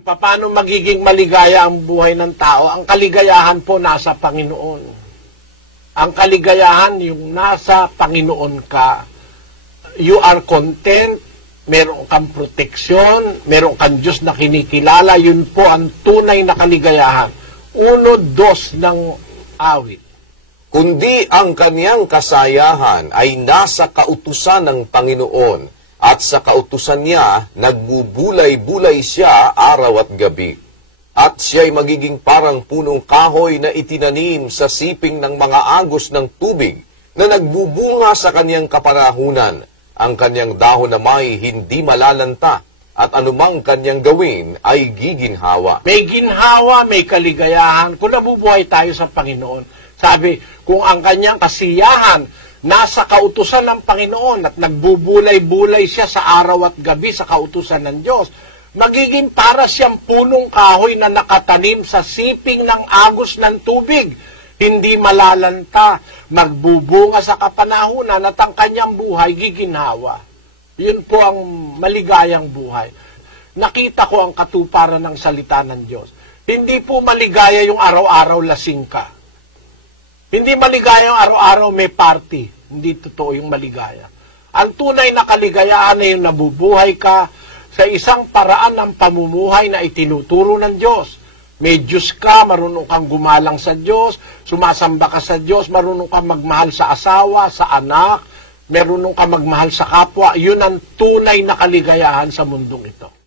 Paano magiging maligaya ang buhay ng tao? Ang kaligayahan po nasa Panginoon. Ang kaligayahan yung nasa Panginoon ka. You are content, meron kang proteksyon, meron kang Diyos na kinikilala, yun po ang tunay na kaligayahan. 1-2 ng awit. Kundi ang kaniyang kasayahan ay nasa kautusan ng Panginoon, at sa kautusan niya, nagbubulay-bulay siya araw at gabi. At siya'y magiging parang punong kahoy na itinanim sa siping ng mga agos ng tubig, na nagbubunga sa kaniyang kapanahunan. Ang kaniyang dahon na may hindi malalanta, at anumang kaniyang gawin ay giginhawa. May ginhawa, may kaligayahan, kung nabubuhay tayo sa Panginoon. Sabi, kung ang kanyang kasiyahan nasa kautusan ng Panginoon at nagbubulay-bulay siya sa araw at gabi sa kautusan ng Diyos, magiging para siyang punong kahoy na nakatanim sa siping ng agos ng tubig. Hindi malalanta, magbubunga sa kapanahunan at ang kanyang buhay giginhawa. Yun po ang maligayang buhay. Nakita ko ang katuparan ng salita ng Diyos. Hindi po maligaya yung araw-araw lasing ka. Hindi maligaya yung araw-araw may party. Hindi totoo yung maligaya. Ang tunay na kaligayaan ay yung nabubuhay ka sa isang paraan ng pamumuhay na itinuturo ng Diyos. May Diyos ka, marunong kang gumalang sa Diyos, sumasamba ka sa Diyos, marunong kang magmahal sa asawa, sa anak, marunong kang magmahal sa kapwa. Yun ang tunay na kaligayahan sa mundong ito.